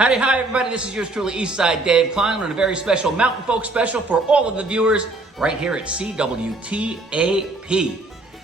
Howdy, hi everybody, this is yours truly, Eastside Dave Kline, on a very special Mountain Folk special for all of the viewers right here at CWTAP.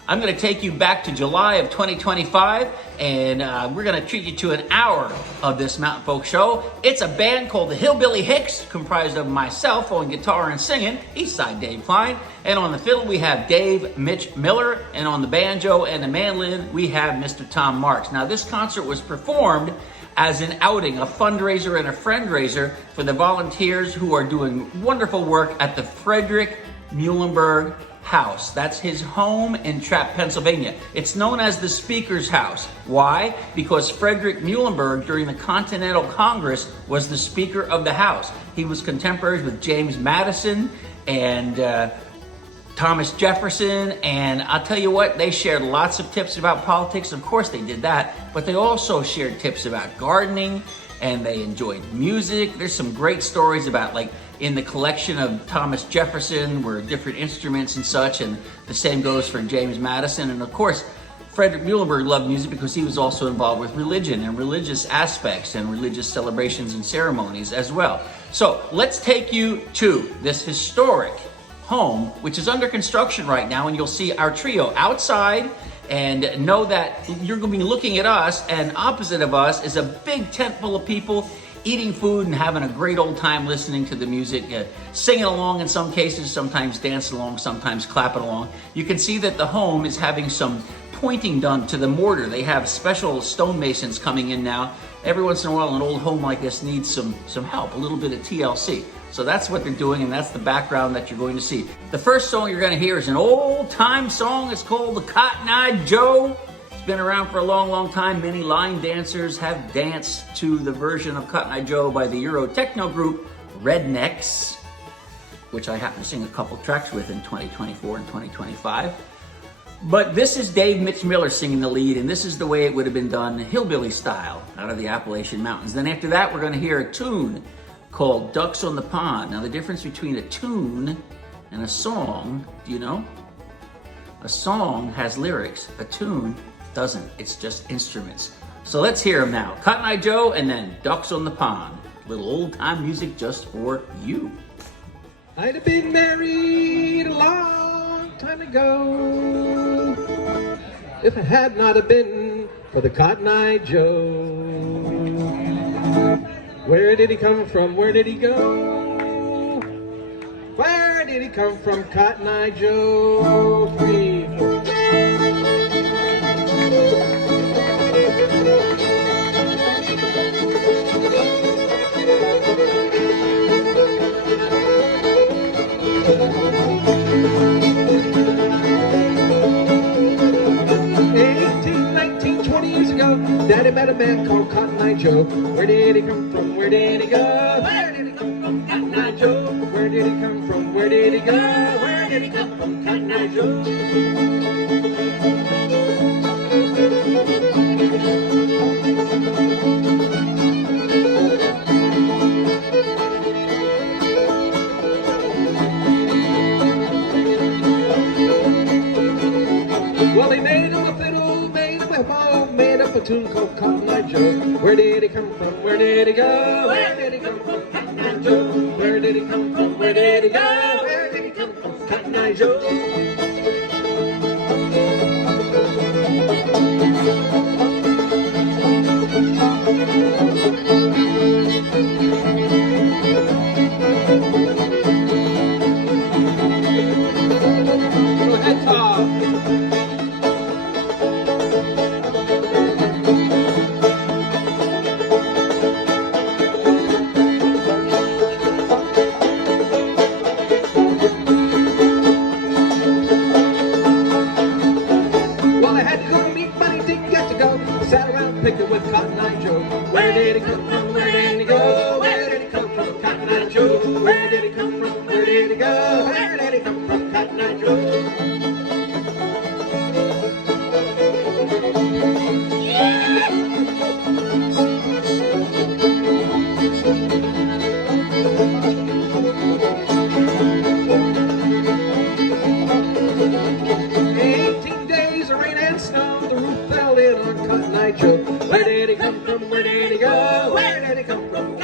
I'm going to take you back to July of 2025, and we're going to treat you to an hour of this Mountain Folk show. It's a band called the Hillbilly Hicks, comprised of myself on guitar and singing, Eastside Dave Kline, and on the fiddle we have Mitch Miller, and on the banjo and the mandolin we have Mr. Tom Marks. Now this concert was performed as an outing, a fundraiser and a friend-raiser for the volunteers who are doing wonderful work at the Frederick Muhlenberg house. That's his home in Trappe, Pennsylvania. It's known as the Speaker's House. Why? Because Frederick Muhlenberg, during the Continental Congress, was the Speaker of the House. He was contemporaries with James Madison and Thomas Jefferson, and I'll tell you what, they shared lots of tips about politics. Of course they did that, but they also shared tips about gardening, and they enjoyed music. There's some great stories about, like, in the collection of Thomas Jefferson were different instruments and such, and the same goes for James Madison. And of course, Frederick Muhlenberg loved music because he was also involved with religion and religious aspects and religious celebrations and ceremonies as well. So let's take you to this historic home, which is under construction right now, and you'll see our trio outside, and know that you're going to be looking at us, and opposite of us is a big tent full of people eating food and having a great old time listening to the music, singing along in some cases, sometimes dancing along, sometimes clapping along. You can see that the home is having some pointing done to the mortar. They have special stonemasons coming in now. Every once in a while, an old home like this needs some help, a little bit of TLC. So that's what they're doing, and that's the background that you're going to see. The first song you're going to hear is an old-time song. It's called the Cotton-Eyed Joe. It's been around for a long, long time. Many line dancers have danced to the version of Cotton-Eyed Joe by the Euro techno group Rednecks, which I happen to sing a couple tracks with in 2024 and 2025. But this is Mitch Miller singing the lead, and this is the way it would have been done hillbilly style out of the Appalachian Mountains. Then after that, we're going to hear a tune called Ducks on the Pond. Now the difference between a tune and a song, do you know? A song has lyrics, a tune doesn't. It's just instruments. So let's hear them now. Cotton-Eyed Joe and then Ducks on the Pond. Little old-time music just for you. I'd have been married a long time ago if it had not have been for the Cotton-Eyed Joe. Where did he come from? Where did he go? Where did he come from? Cotton-Eyed Joe. 3, 4. Daddy met a man called Cotton-Eyed Joe. Where did he come from? Where did he go? Where did he come from? Cotton-Eyed Joe. Where did he come from? Where did he go? Where did he come from? Cotton-Eyed Joe. Well, he made him a fiddle, made him a bow, made up a tune called Cotton-Eyed Joe. Where did he come from? Where did he go? Where did he come from? Cotton-Eyed Joe. Where did he come from? Where did he go? Where did he come from? Cotton-Eyed Joe. Go ahead, Tom. Picking with Cotton-Eyed Joe. Where did he come from? Where did he go? Where did he come from? Cotton-Eyed Joe. Where did he come from? Where did he go? Where did he come from? Cotton-Eyed Joe. Yeah! 18 days of rain and snow, the roof fell in on Cotton-Eyed Joe. Where did he come from? Where did he go? Where did he come from?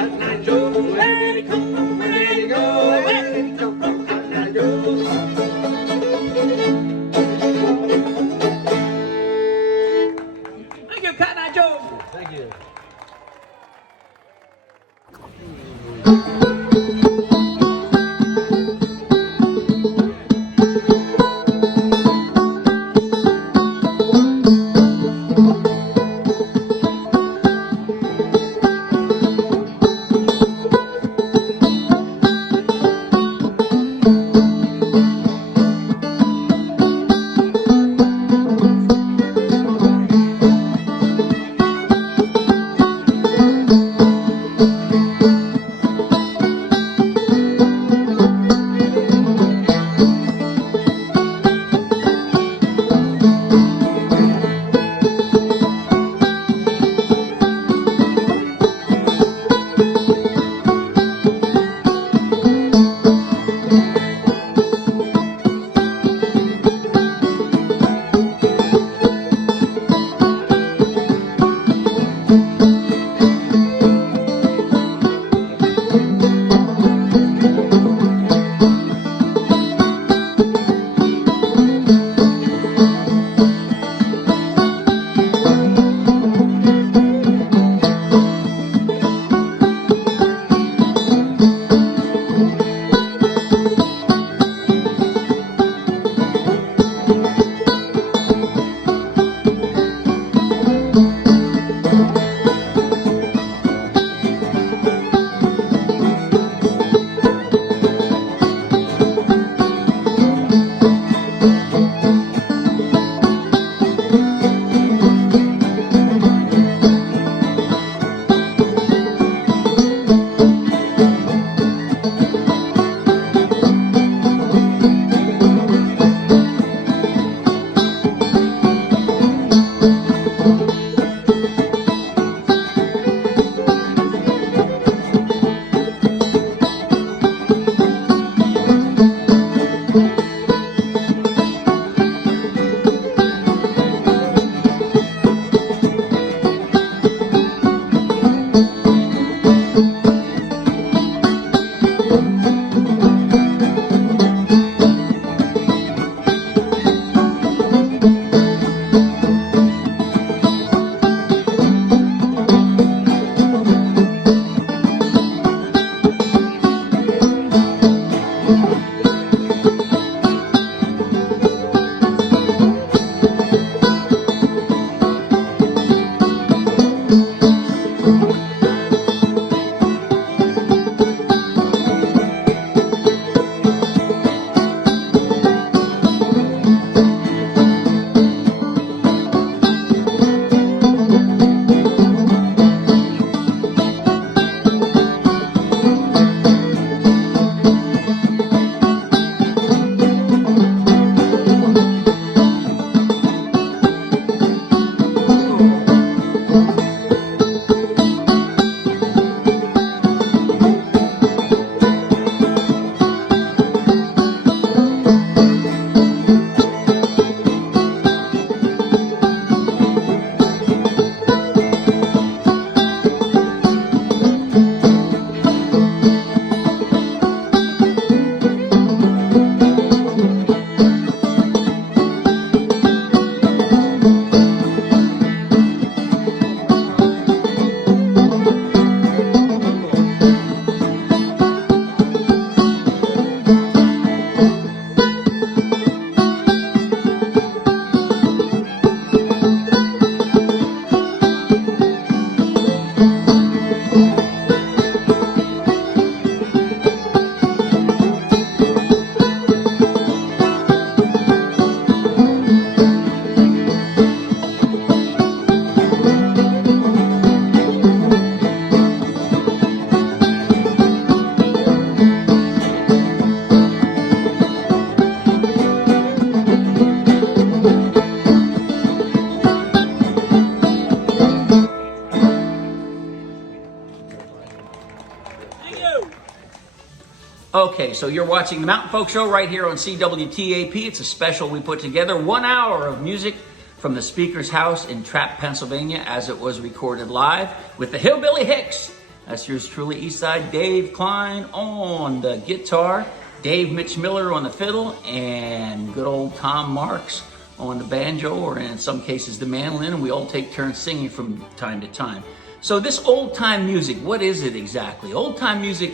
Okay, so you're watching the Mountain Folk Show right here on CWTAP. It's a special we put together, 1 hour of music from the Speaker's House in Trappe, Pennsylvania, as it was recorded live with the Hillbilly Hicks. That's yours truly, Eastside Dave Kline on the guitar, Dave Mitch Miller on the fiddle, and good old Tom Marks on the banjo, or in some cases the mandolin, and we all take turns singing from time to time. So this old-time music, what is it exactly? Old-time music,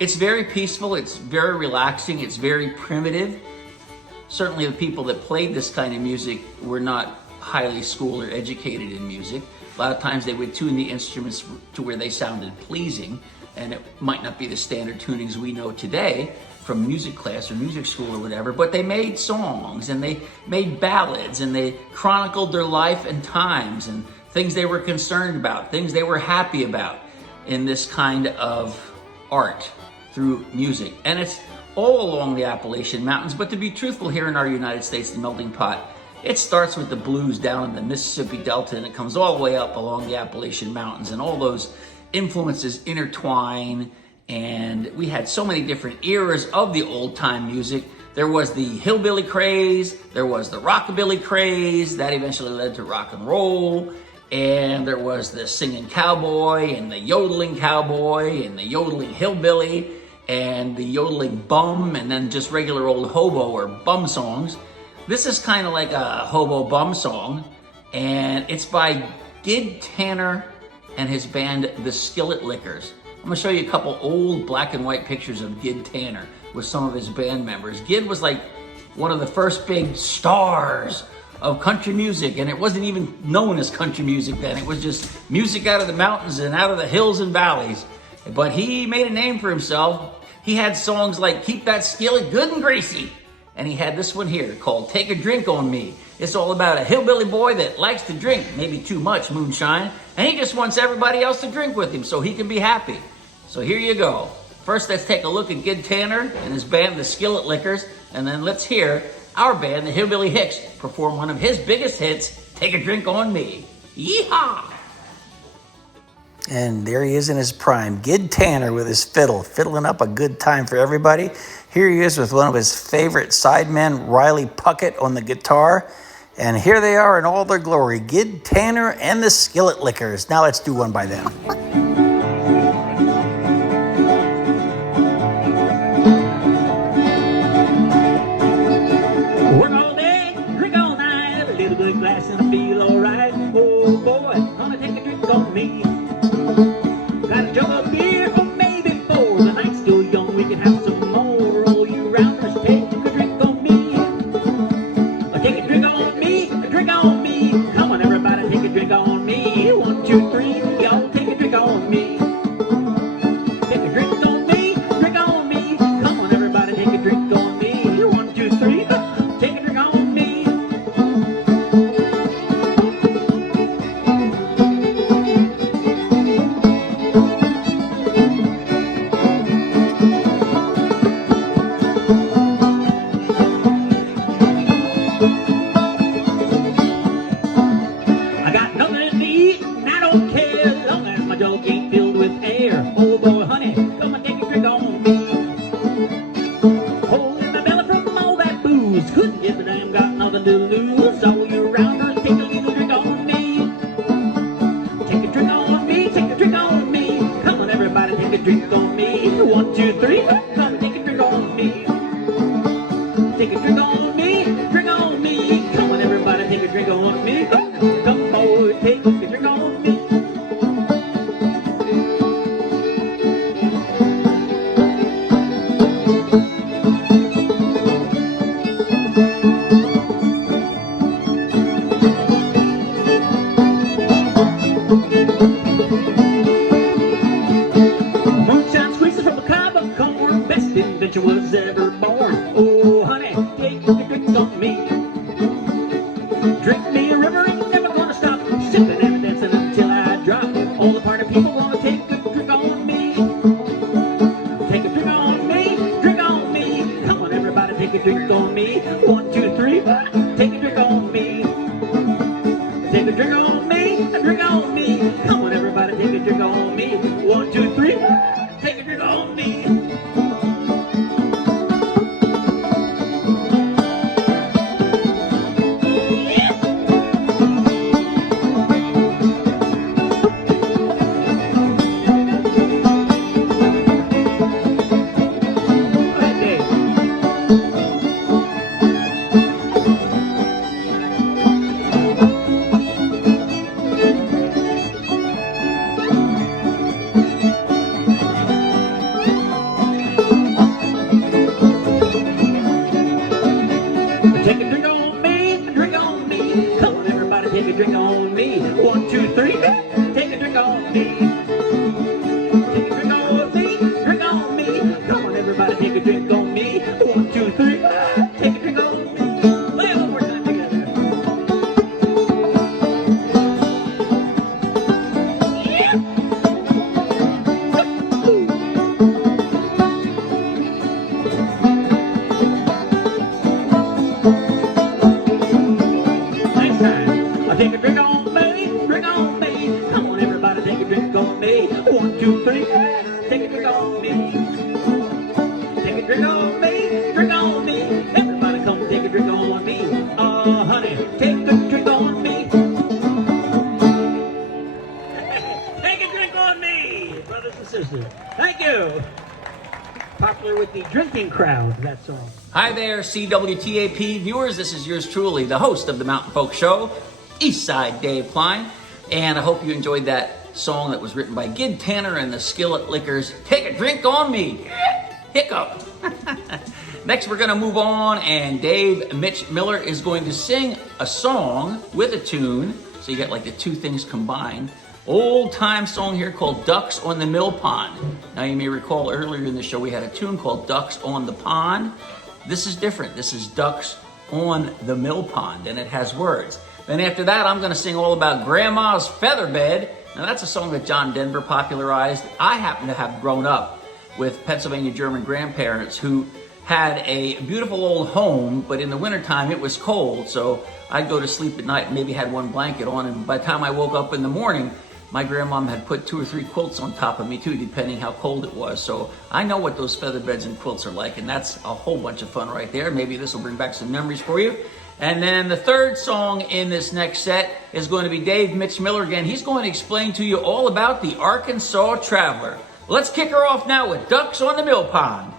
it's very peaceful, it's very relaxing, it's very primitive. Certainly the people that played this kind of music were not highly schooled or educated in music. A lot of times they would tune the instruments to where they sounded pleasing, and it might not be the standard tunings we know today from music class or music school or whatever, but they made songs and they made ballads and they chronicled their life and times and things they were concerned about, things they were happy about in this kind of art through music. And it's all along the Appalachian Mountains, but to be truthful, here in our United States, the melting pot, it starts with the blues down in the Mississippi Delta and it comes all the way up along the Appalachian Mountains, and all those influences intertwine. And we had so many different eras of the old time music. There was the hillbilly craze, there was the rockabilly craze, that eventually led to rock and roll, and there was the singing cowboy and the yodeling cowboy and the yodeling hillbilly and the yodeling bum, and then just regular old hobo or bum songs. This is kind of like a hobo bum song, and it's by Gid Tanner and his band, the Skillet Lickers. I'm gonna show you a couple old black and white pictures of Gid Tanner with some of his band members. Gid was like one of the first big stars of country music, and it wasn't even known as country music then. It was just music out of the mountains and out of the hills and valleys. But he made a name for himself. He had songs like Keep That Skillet Good and Greasy, and he had this one here called Take a Drink on Me. It's all about a hillbilly boy that likes to drink, maybe too much moonshine, and he just wants everybody else to drink with him so he can be happy. So here you go. First, let's take a look at Gid Tanner and his band, the Skillet Lickers, and then let's hear our band, the Hillbilly Hicks, perform one of his biggest hits, Take a Drink on Me. Yeehaw! And there he is in his prime, Gid Tanner with his fiddle, fiddling up a good time for everybody. Here he is with one of his favorite sidemen, Riley Puckett, on the guitar. And here they are in all their glory, Gid Tanner and the Skillet Lickers. Now let's do one by them. Work all day, drink all night, a little good glass and I feel alright. Oh boy, gonna take a drink on me. Got a jug of beer or maybe four. The night's still young, we can have some more. All year round, let's take a drink on me. Take a drink on me, a drink on me. Come on everybody, take a drink on me. 1, 2, 3, y'all take a drink on me. Take a drink on me, drink on me. Come on everybody, take a drink on me. 1, 2, 3, take a drink on me. I got nothing to eat, and I don't care as long as my jug ain't filled with air. Oh boy, honey, come and take a drink on me. Holding my belly from all that booze, couldn't give a damn, got nothing to lose. All year rounders, take a little drink on me. Take a drink on me, take a drink on me. Come on everybody, take a drink on me. 1, 2, 3, come take a drink on me. Take a drink on me, drink on me. Come on everybody, take a drink on me. Come boy, take a drink on me. Moonshine squeezes from a cob of corn, best invention was ever born. Oh honey, take a drink on me. Drink me a river, ain't never gonna stop. Sipping and dancing until I drop. All the party people wanna take a drink on me. Take a drink on me, drink on me. Come on everybody, take a drink on me. 1, 2, 3, take a drink on me. Take a drink on me, a drink on me. Come on everybody, take a drink on me. 1, 2, 3, take a drink on me. take a drink on me. 1, 2, 3, take a drink on me. Take a drink on me, drink on me. Come on, everybody, take a drink on me. 1, 2, 3, take a drink on me. Play it one more time together. Take a drink on me, drink on me. Come on, everybody, take a drink on me. 1, 2, 3, take a drink on me. Take a drink on me, drink on me. Everybody, come take a drink on me. Honey, take a drink on me. Take a drink on me, brothers and sisters. Thank you. Popular with the drinking crowd, that song. Hi there, CWTAP viewers. This is yours truly, the host of the Mountain Folk Show, Eastside Dave Kline, and I hope you enjoyed that song that was written by Gid Tanner and the Skillet Lickers. Take a drink on me. Hiccup. Next, we're going to move on, and Mitch Miller is going to sing a song with a tune. So you got like the two things combined. Old time song here called Ducks on the Mill Pond. Now you may recall earlier in the show we had a tune called Ducks on the Pond. This is different. This is Ducks on the Mill Pond, and it has words. Then after that, I'm going to sing all about Grandma's Featherbed. Now that's a song that John Denver popularized. I happen to have grown up with Pennsylvania German grandparents who had a beautiful old home, but in the wintertime it was cold, so I'd go to sleep at night and maybe had one blanket on, and by the time I woke up in the morning, my grandmom had put 2 or 3 quilts on top of me too, depending how cold it was. So I know what those feather beds and quilts are like, and that's a whole bunch of fun right there. Maybe this will bring back some memories for you. And then the third song in this next set is going to be Dave Mitch Miller again. He's going to explain to you all about the Arkansas Traveler. Let's kick her off now with Ducks on the Mill Pond.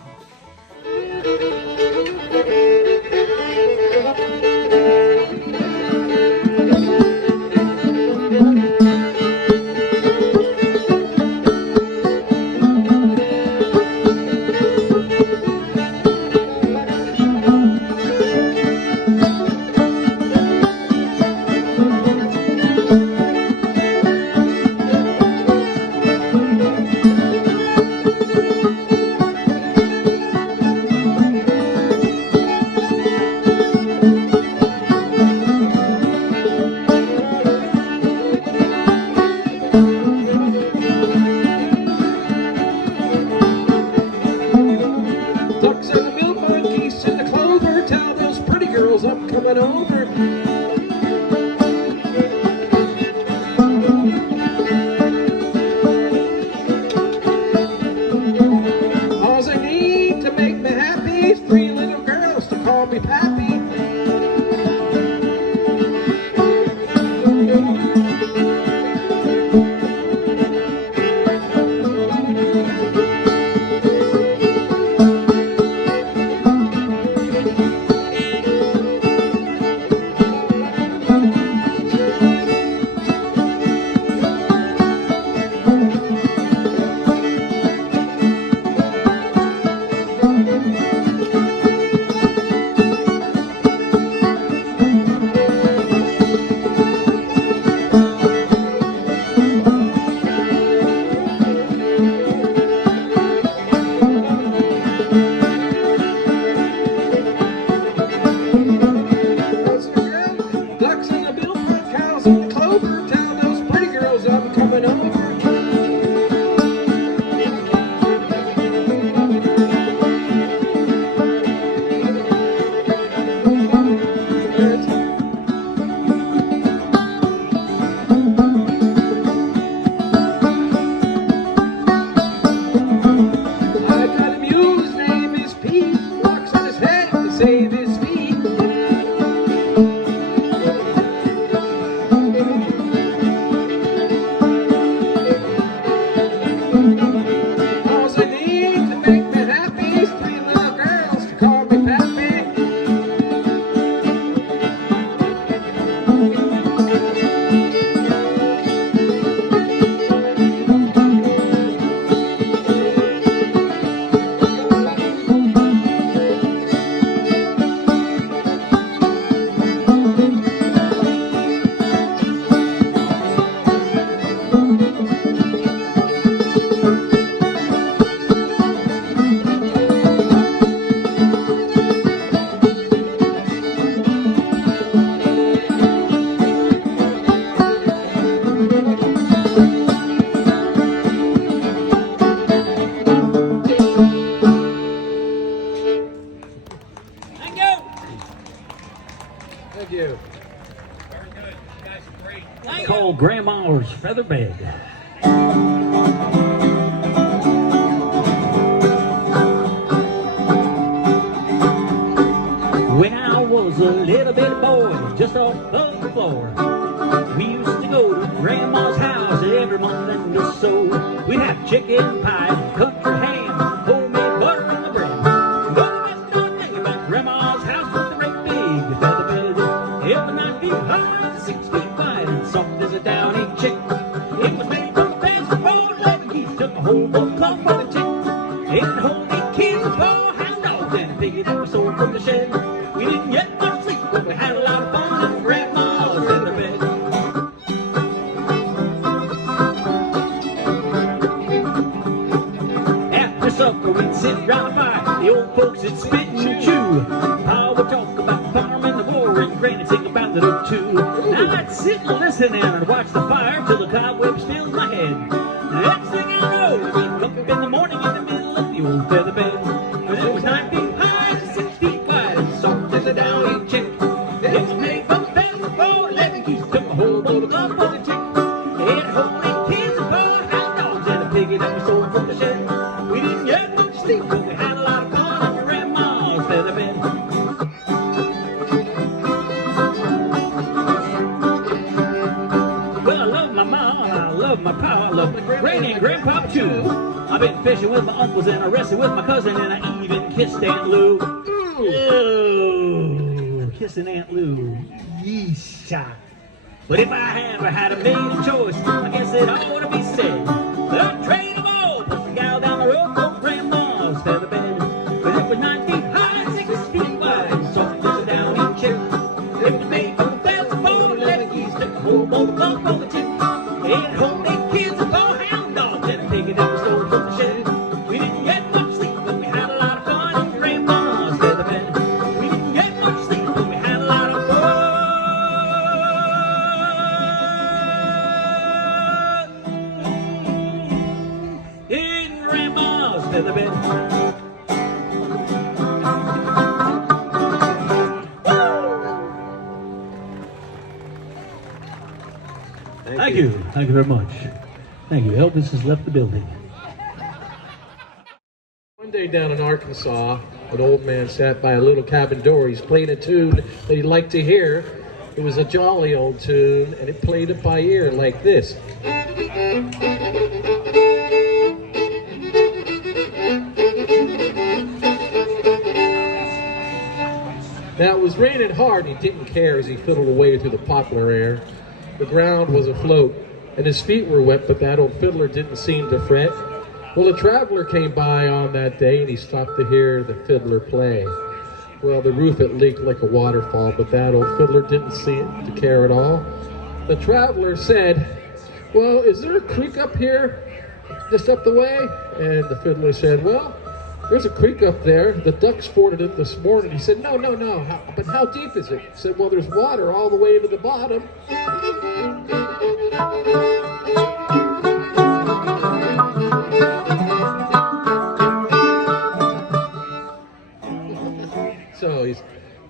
called Grandma's Feather Bed. When I was a little bitty boy, just off of the floor, we used to go to Grandma's house every morning or so. We'd have chicken pie, country ham, homemade butter on the bread. But the best darn thing about Grandma's house was the great big feather bed. It was 9 feet high, 6 feet wide, and soft as a downy chick. It was made from fast forward leather geese, took a whole book cloth for the chick. It could hold 8 kids, 4 hound dogs, and a piggy that was sold from the shed. We didn't get much sleep, but we had a lot of fun in Grandma's feather bed. After supper, we'd sit round the fire. The old folks would spit and chew. Pa would talk about farming, the war, and Granny sing about it too. Now I'd sit and listen in and watch the fire till the cobwebs filled my head. The next thing I know, we'd wake up in the morning in the middle of the old feather bed. But it was 9 feet high, 6 feet wide, and soft as a downy chick. It was made from feathers, 4 leather geese, took a whole boat of love for the chick. It had only kids and 4 hound dogs, and a piggy that was sold from the shed. We didn't get much sleep, but we had a lot of fun on Grandma's feather bed. Well, I love my mom, I love my pa, I love my granny and grandpa too. I've been fishing with my uncles and I wrestled with my cousin and I even kissed Aunt Lou. Ooh, kissing Aunt Lou. Yeesh. But if I ever had made a choice, I guess it ought to be said that I'd trade them all for the gal down the road for Grandma's feather bed. But it was 9 feet high, 6 feet wide, and soft as a downy chick. It was made from feathers, 4 leather geese, took a whole boat of love for the chick. It had home 8 kids and 4 hound dogs, and a piggy that was sold from the shed. We didn't get much sleep, but we had a lot of fun in Grandma's feather bed. We didn't get much sleep, but we had a lot of fun in Grandma's feather bed. Thank you. Thank you very much. Thank you. Elvis has left the building. One day down in Arkansas, an old man sat by a little cabin door. He's playing a tune that he liked to hear. It was a jolly old tune, and it played it by ear like this. Now it was raining hard, and he didn't care as he fiddled away through the poplar air. The ground was afloat, and his feet were wet, but that old fiddler didn't seem to fret. Well, a traveler came by on that day, and he stopped to hear the fiddler play. Well, the roof had leaked like a waterfall, but that old fiddler didn't seem to care at all. The traveler said, "Well, is there a creek up here, just up the way?" And the fiddler said, "Well, there's a creek up there. The ducks forded it this morning." He said, No. But how deep is it?" He said, "Well, there's water all the way to the bottom." So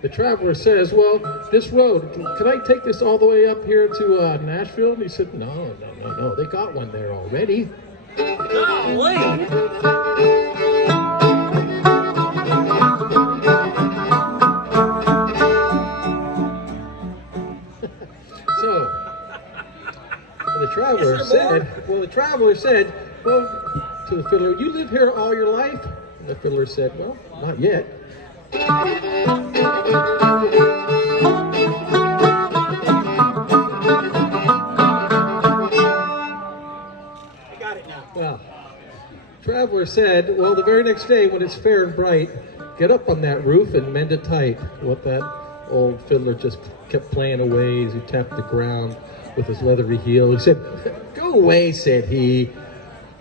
the traveler says, "Well, this road, can I take this all the way up here to Nashville?" And he said, No. They got one there already. Golly! So the traveler said, well, to the fiddler, "You live here all your life?" And the fiddler said, "Well, not yet." I got it now. Well, traveler said, "Well, the very next day when it's fair and bright, get up on that roof and mend it tight." What that old fiddler just kept playing away as he tapped the ground with his leathery heel. He said, "Go away," said he.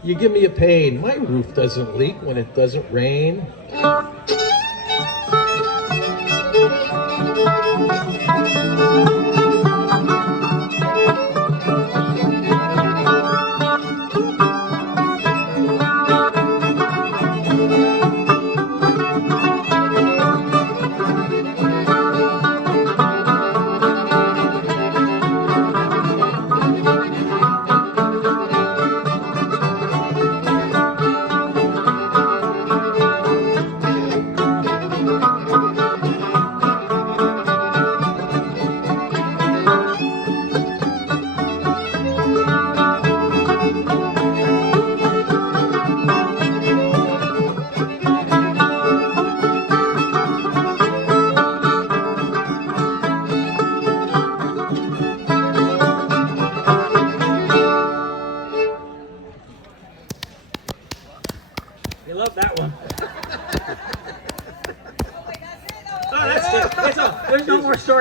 "You give me a pain. My roof doesn't leak when it doesn't rain."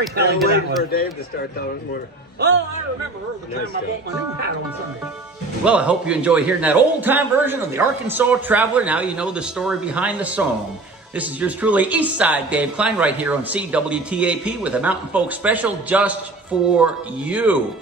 storytelling to that waiting for one. Dave to start telling more. Oh, I remember the Nice time I guy. bought my new hat on Sunday. Well, I hope you enjoy hearing that old-time version of the Arkansas Traveler. Now you know the story behind the song. This is yours truly, Eastside Dave Kline, right here on CWTAP with a Mountain Folk special just for you.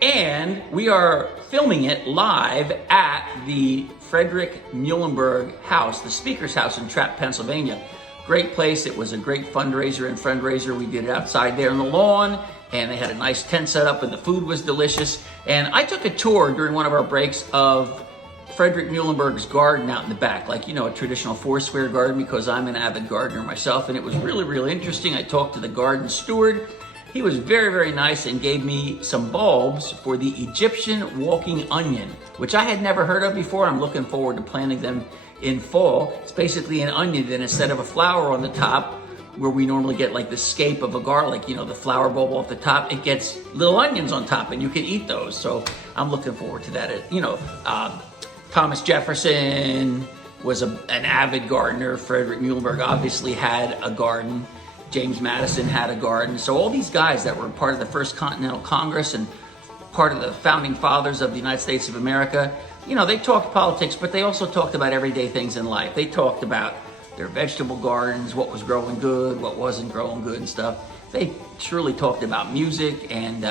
And we are filming it live at the Frederick Muhlenberg house, the Speaker's House in Trappe, Pennsylvania. Great place. It was a great fundraiser and friendraiser. We did it outside there on the lawn, and they had a nice tent set up, and the food was delicious. And I took a tour during one of our breaks of Frederick Muhlenberg's garden out in the back, like, you know, a traditional four-square garden, because I'm an avid gardener myself, and it was really, really interesting. I talked to the garden steward. He was very, very nice and gave me some bulbs for the Egyptian walking onion, which I had never heard of before. I'm looking forward to planting them in fall. It's basically an onion, and instead of a flower on the top, where we normally get like the scape of a garlic, you know, the flower bulb off the top, it gets little onions on top, and you can eat those. So I'm looking forward to that. You know, Thomas Jefferson was an avid gardener. Frederick Muhlenberg obviously had a garden. James Madison had a garden. So all these guys that were part of the First Continental Congress and part of the founding fathers of the United States of America, you know, they talked politics, but they also talked about everyday things in life. They talked about their vegetable gardens, what was growing good, what wasn't growing good and stuff. They truly talked about music, and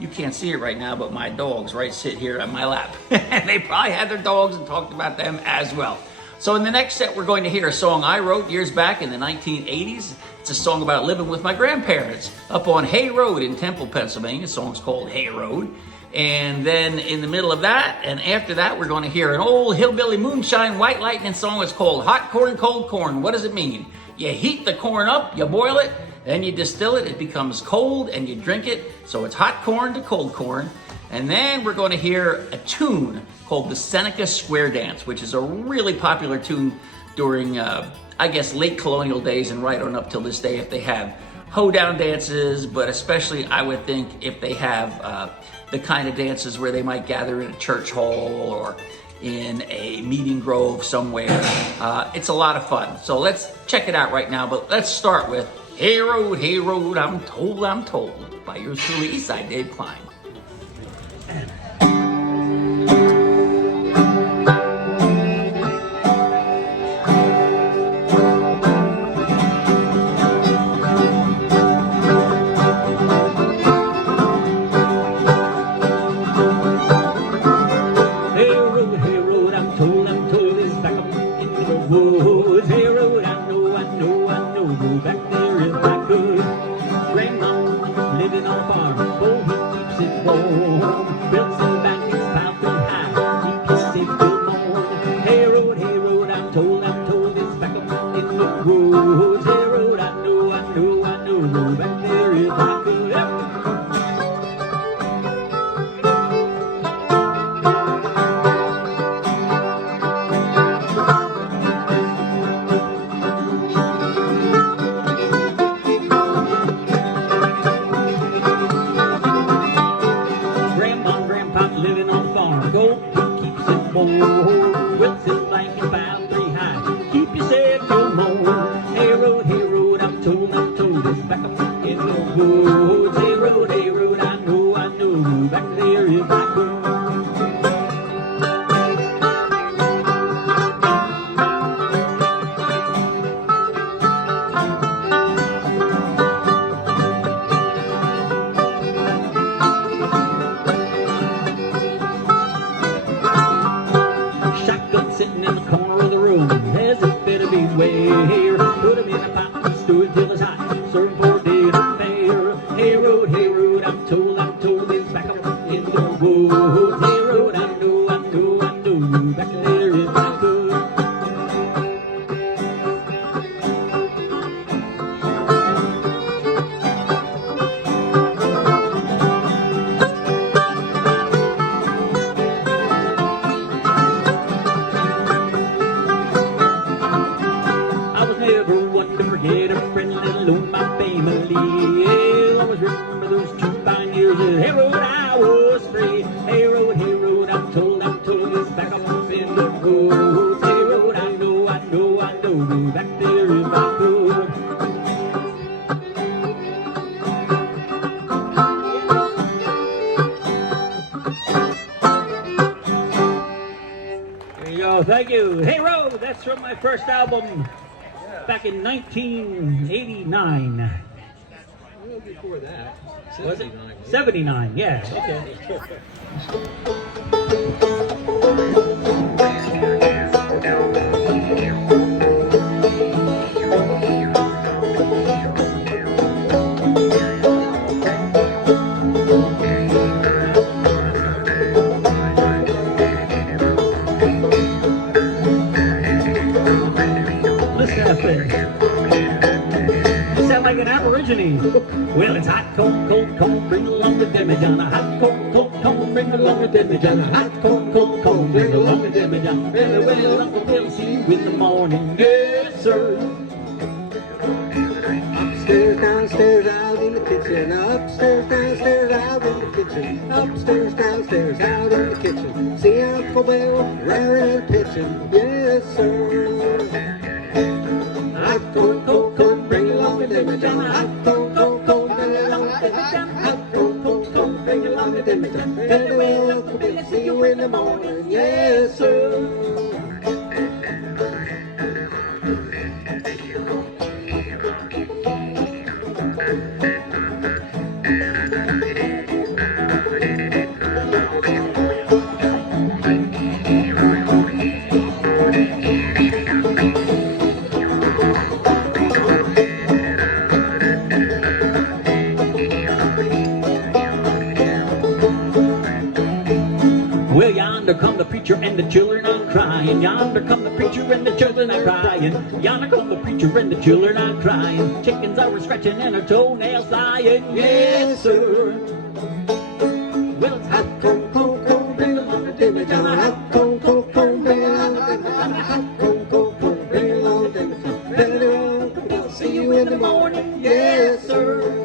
you can't see it right now, but my dogs sit here on my lap. And they probably had their dogs and talked about them as well. So in the next set, we're going to hear a song I wrote years back in the 1980s. It's a song about living with my grandparents up on Hay Road in Temple, Pennsylvania. The song's called Hay Road. And then in the middle of that, and after that, we're going to hear an old hillbilly moonshine white lightning song. It's called Hot Corn, Cold Corn. What does it mean? You heat the corn up, you boil it, then you distill it. It becomes cold, and you drink it. So it's hot corn to cold corn. And then we're going to hear a tune called the Seneca Square Dance, which is a really popular tune during, I guess, late colonial days and right on up till this day, if they have hoedown dances, but especially I would think if they have the kind of dances where they might gather in a church hall or in a meeting grove somewhere. It's a lot of fun. So let's check it out right now, but let's start with Hey Road, I'm told, by yours truly, Eastside Dave Kline. Back there in my hood. thank you. Hey Road, that's from my first album back in 1989. A little before that. Was it? 79. 79, yeah, okay. Listen to that thing. You sound like an aborigine. Well, it's hot, cold, cold, cold, bring along the demijohn. Hot, cold, cold, cold, bring along the demijohn. Hot, cold, cold, cold, bring along the demijohn. Well, well, Uncle Bill, see you in the morning. Yes, sir. Upstairs, downstairs, out in the kitchen. Upstairs, downstairs, out in the kitchen. Upstairs, downstairs, out in the kitchen. See Uncle Bill raring and pitching. Yes, sir. Hot, cold, cold, cold, bring along the demijohn. Hot, cold, cold, cold, bring along the demijohn. Hot, cold, cold, cold, bring along the demijohn. Very well, Uncle Bill, see you in the morning. Yes, sir. Well, yonder come the preacher and the children are crying. Yonder come the preacher and the children are crying. Yonder come the preacher and the children are crying. Chickens are scratching and her toenails flying. Yes, sir. Well, it's hot, cold, cold, cold, bring along the demijohn. Hot, cold, cold, cold, bring along the demijohn. Hot, cold, cold, cold, bring along the demijohn. Better we'll see you in the morning. Yes, sir.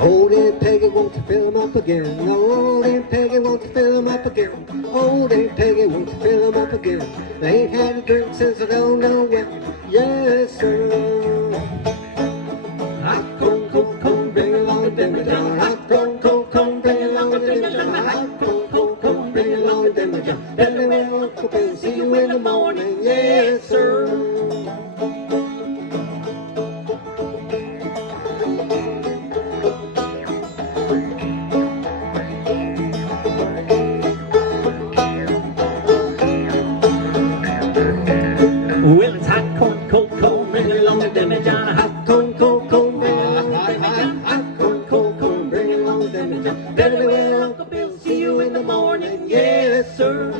Old Aunt Peggy, won't you fill him up again? Old Aunt Peggy, won't you fill him up again? Old Aunt Peggy, won't you fill him up again? They ain't had a drink since I don't know when. Yes, sir. Hot, cold, cold, cold, bring along the demijohn. Hot, cold, cold, cold, bring along the demijohn. Hot, cold, cold, cold, bring along the demijohn. Then we'll Uncle Bill, see you in the morning. Yes, sir. well, it's hot, cold, cold, cold, bring along the demijohn. Hot, Cold, cold, cold, bring along the demijohn. Hot, cold, cold, cold, bring along the demijohn. Very well, Uncle Bill, see you in the morning. Yes, sir.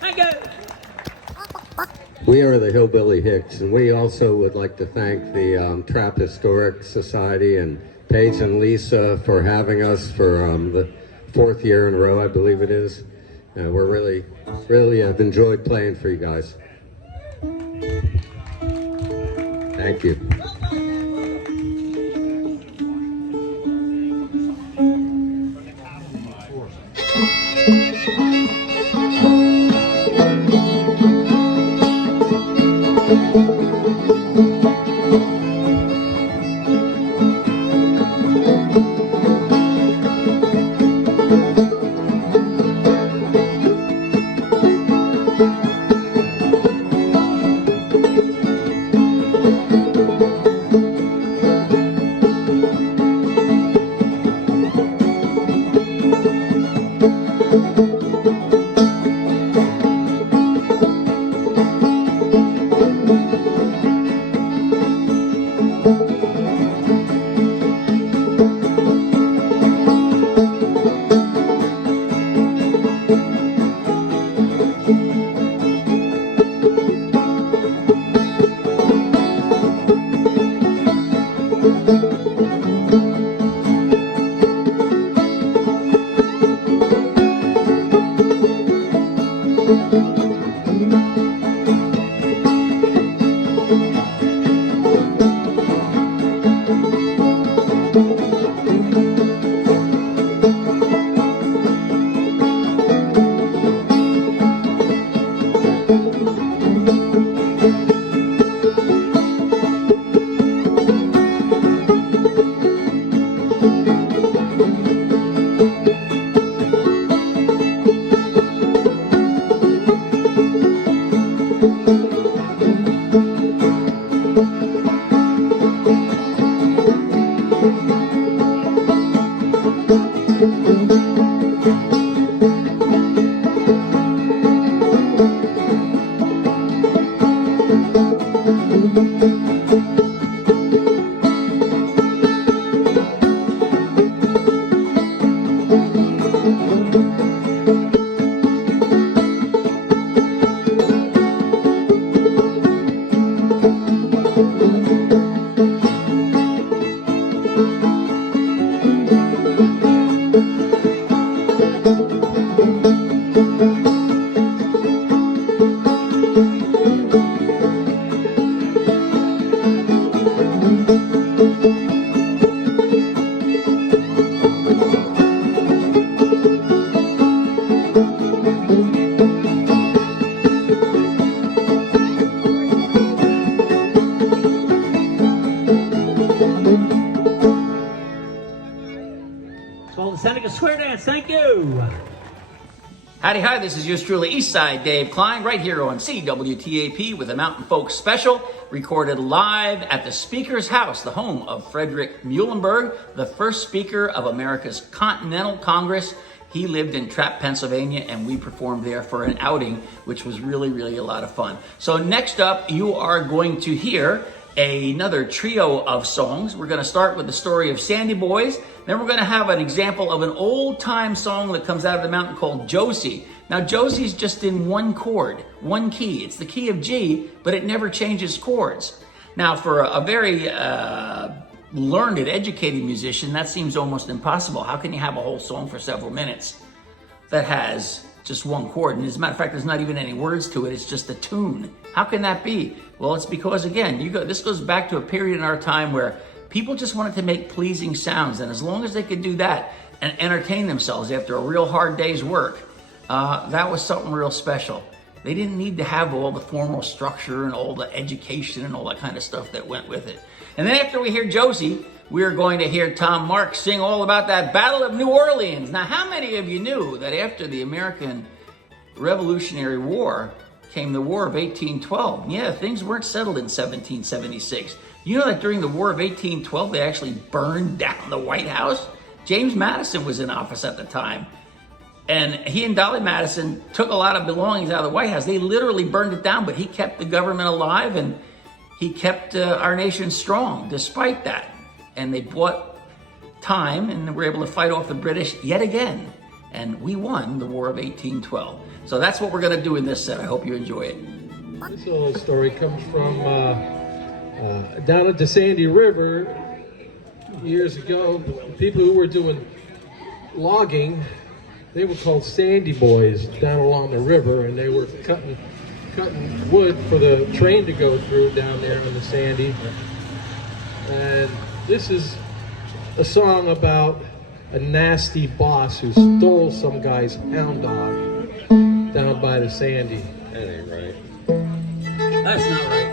Thank you. We are the Hillbilly Hicks, and we also would like to thank the Trappe Historic Society and Paige and Lisa for having us for the 4th year in a row, I believe it is. We're really have enjoyed playing for you guys. Thank you. It's called the Seneca Square Dance. Thank you. Howdy, hi, this is yours truly, Eastside Dave Kline, right here on CWTAP with a Mountain Folks special, recorded live at the Speaker's House, the home of Frederick Muhlenberg, the first Speaker of America's Continental Congress. He lived in Trappe, Pennsylvania, and we performed there for an outing, which was really, really a lot of fun. So next up, you are going to hear another trio of songs. We're going to start with the story of Sandy Boys. Then we're going to have an example of an old-time song that comes out of the mountain called Josie. Now, Josie's just in one chord, one key. It's the key of G, but it never changes chords. Now, for a very learned, educated musician, that seems almost impossible. How can you have a whole song for several minutes that has just one chord? And as a matter of fact, there's not even any words to it. It's just a tune. How can that be? Well, it's because, again, this goes back to a period in our time where people just wanted to make pleasing sounds. And as long as they could do that and entertain themselves after a real hard day's work, that was something real special. They didn't need to have all the formal structure and all the education and all that kind of stuff that went with it. And then after we hear Josie, we're going to hear Tom Marks sing all about that Battle of New Orleans. Now, how many of you knew that after the American Revolutionary War came the War of 1812? Yeah, things weren't settled in 1776. You know that during the War of 1812, they actually burned down the White House? James Madison was in office at the time. And he and Dolly Madison took a lot of belongings out of the White House. They literally burned it down, but he kept the government alive and he kept our nation strong despite that. And they bought time and were able to fight off the British yet again. And we won the War of 1812. So that's what we're going to do in this set. I hope you enjoy it. This little story comes from down at the Sandy River years ago. People who were doing logging, they were called Sandy Boys down along the river, and they were cutting wood for the train to go through down there on the Sandy. And this is a song about a nasty boss who stole some guy's hound dog down by the Sandy. That ain't right. That's not right.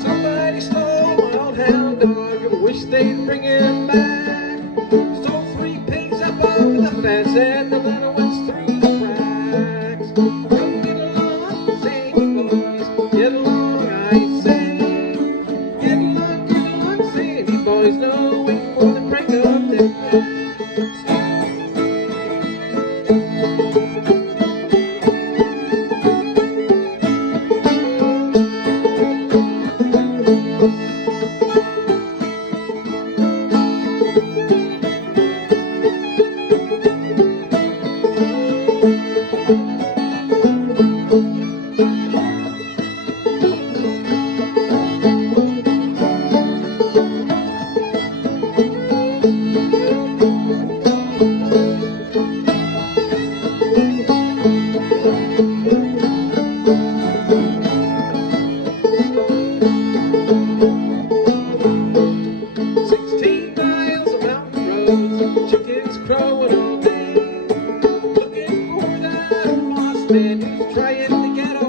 Somebody stole my old hound dog. Wish they'd bring him back. Stole 3 pigs up over the fence and the little ones through the cracks. Come get along, Sandy boys. Get along, I say. Get along, Sandy boys. No wait for the break of day. Chickens crowing all day, looking for that lost man who's trying to get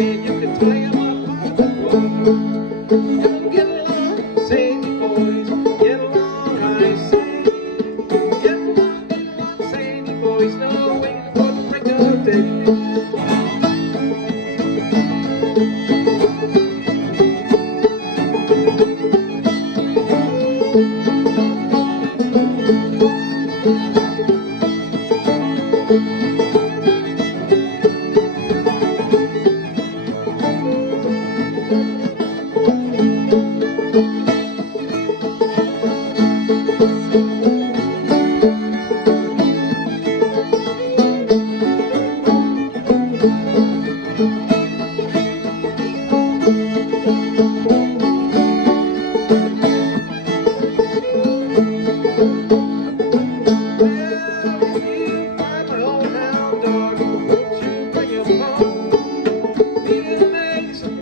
man, you can tie him up on the floor. Y'all get along, Sandy boys, get along, I say. Get along, Sandy boys, no waiting for the break of day.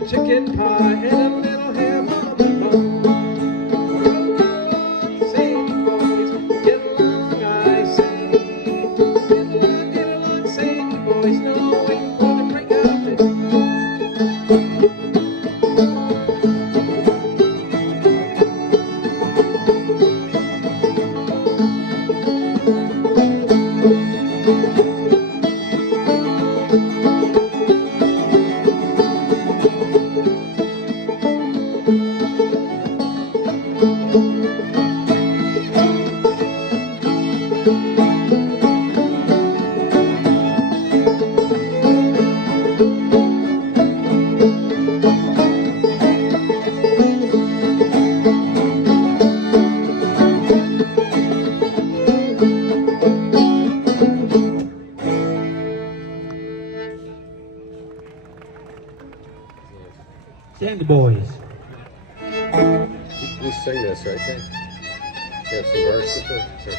Chicken pie and a little ham on the bone. Sandy boys, get along, I say. Get along, Sandy boys, no waiting for the break of day. Sandy boys. You sing this, right there? You have some verse with it? Sure.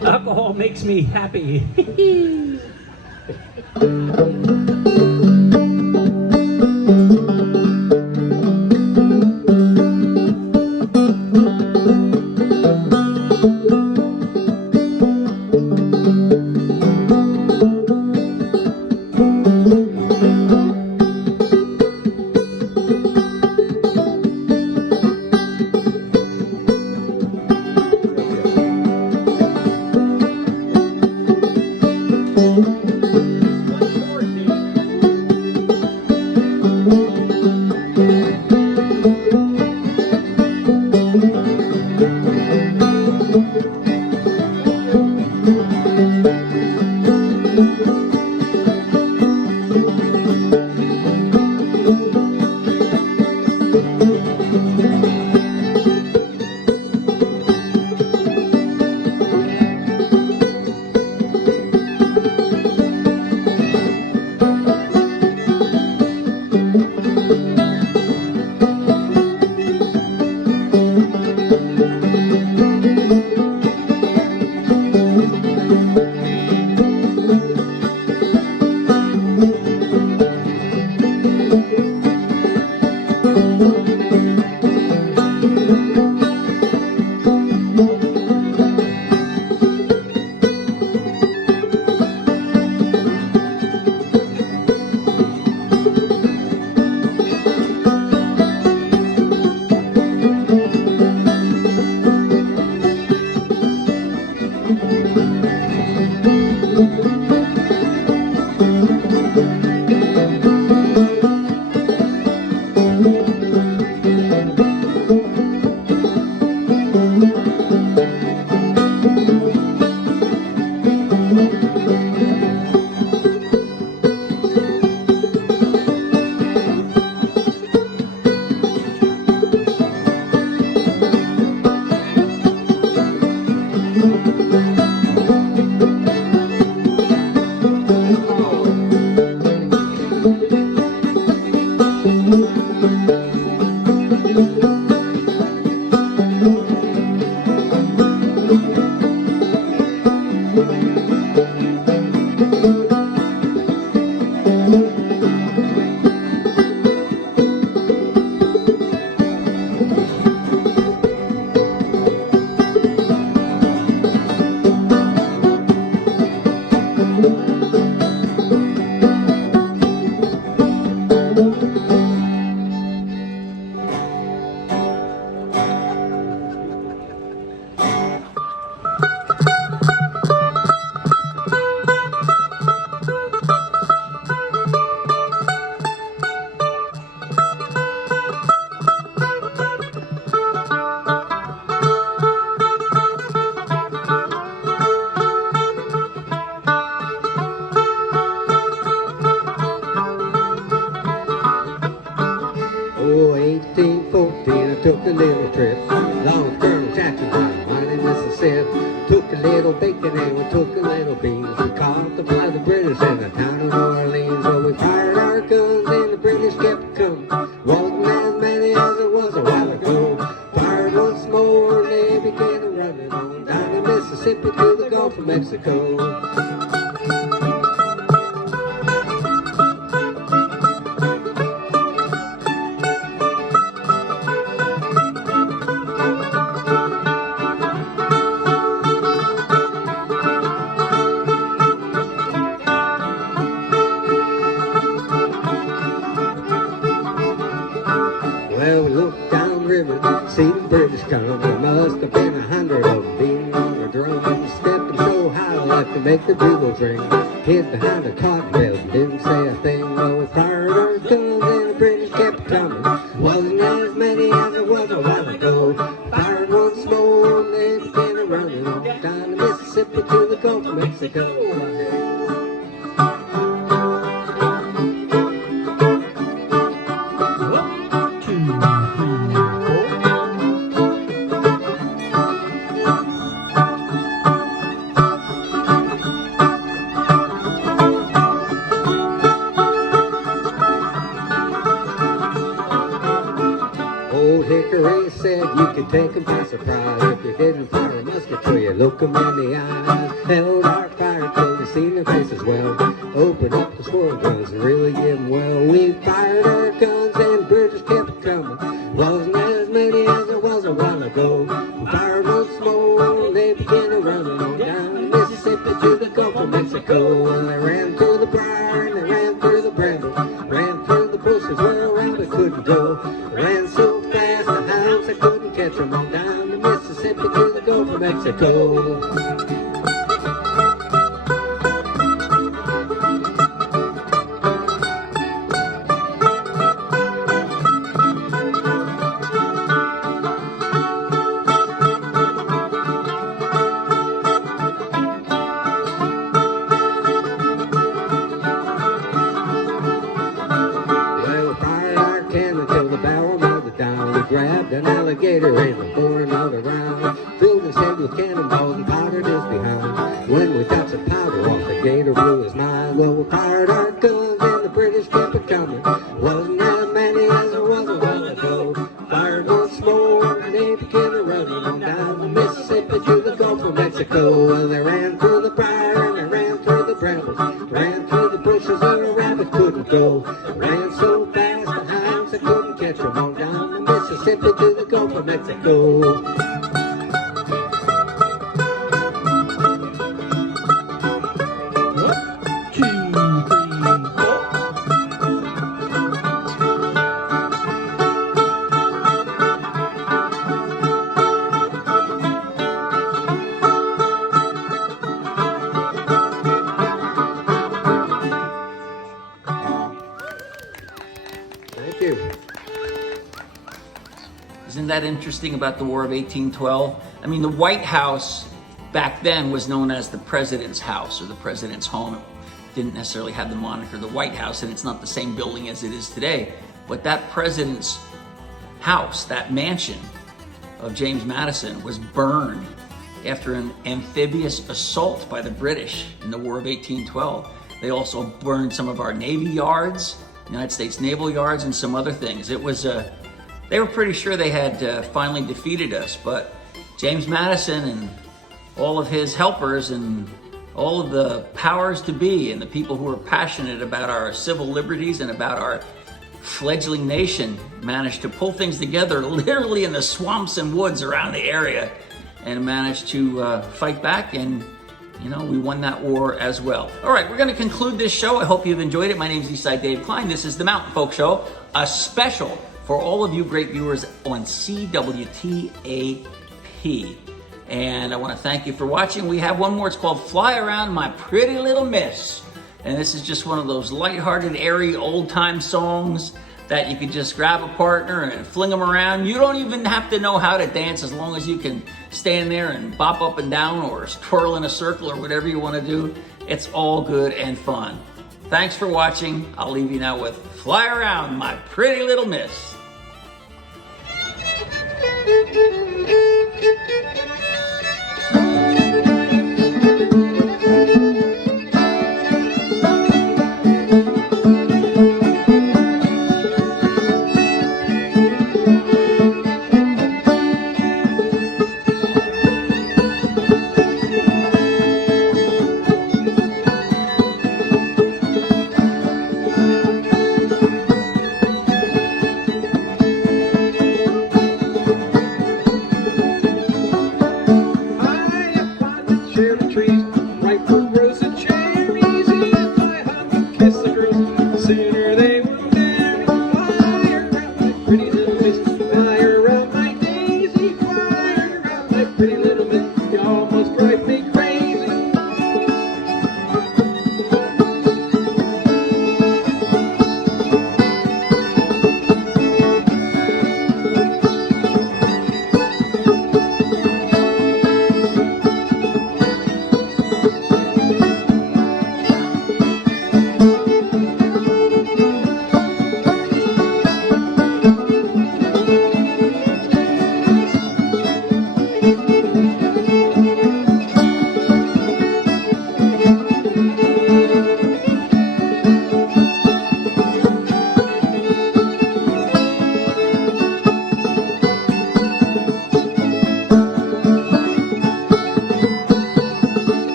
Alcohol makes me happy. Oh, 1814, I took a little trip along with Colonel Jackson down mighty Mississippi. Took a little bacon and we took a little beans. We caught the by the British in the town of New Orleans. Well, we fired our guns and the British kept coming. Wasn't as many as it was a while ago. Fired once more and they began running on down the Mississippi to the Gulf of Mexico. Well, we looked down the river, see the British come. There must have been 100 of them beating on their drum. Stepping so high like to make the bugles ring. Hid behind a cotton bales and didn't say a thing. Well, we fired our guns and the British kept coming. Wasn't as many as it was a while ago. Fired once more and they began to run on down the Mississippi to the Gulf of Mexico. Old Hickory said you could take 'em by surprise if you didn't fire a musket till you look 'em in the eyes. Held our fire till we seen their faces well. Opened up the squirrel guns and really give 'em well. We fired our guns and British kept coming. Wasn't as many as it was a while ago. We fired once more and they began to run on down the Mississippi to the Gulf of Mexico. Well, they ran through the briar and they ran through the bramble. Ran through the bushes where a rabbit couldn't go. Ran so fast the hounds I couldn't catch 'em on down the Mississippi to the Gulf of Mexico. Well, we fired our cannon till the barrel melted down. We grabbed an alligator and we bore him out around. Filled his head with cannonballs and powdered his behind. When we got some powder off, the gator blew his mind. Well, we fired our guns and the British kept it coming. Wasn't as many as it was a while ago. Fired once more and they began to run on down the Mississippi to the Gulf of Mexico. Well, they ran through the briar and they ran through the brambles. Ran through the bushes where a rabbit couldn't go. Ran so fast the hounds I couldn't catch 'em on down the Mississippi to the Gulf of Mexico. that interesting about the War of 1812? I mean, the White House back then was known as the President's House or the President's Home. It didn't necessarily have the moniker the White House, and it's not the same building as it is today. But that President's house, that mansion of James Madison, was burned after an amphibious assault by the British in the War of 1812. They also burned some of our Navy yards, United States Naval yards, and some other things. It was they were pretty sure they had finally defeated us, but James Madison and all of his helpers and all of the powers to be and the people who were passionate about our civil liberties and about our fledgling nation managed to pull things together literally in the swamps and woods around the area and managed to fight back, and you know, we won that war as well. All right, we're going to conclude this show. I hope you've enjoyed it. My name is Eastside Dave Kline. This is the Mountain Folk Show, a special for all of you great viewers on CWTAP. And I want to thank you for watching. We have one more. It's called Fly Around My Pretty Little Miss. And this is just one of those lighthearted, airy, old-time songs that you could just grab a partner and fling them around. You don't even have to know how to dance as long as you can stand there and bop up and down or twirl in a circle or whatever you want to do. It's all good and fun. Thanks for watching. I'll leave you now with Fly Around My Pretty Little Miss. Thank you.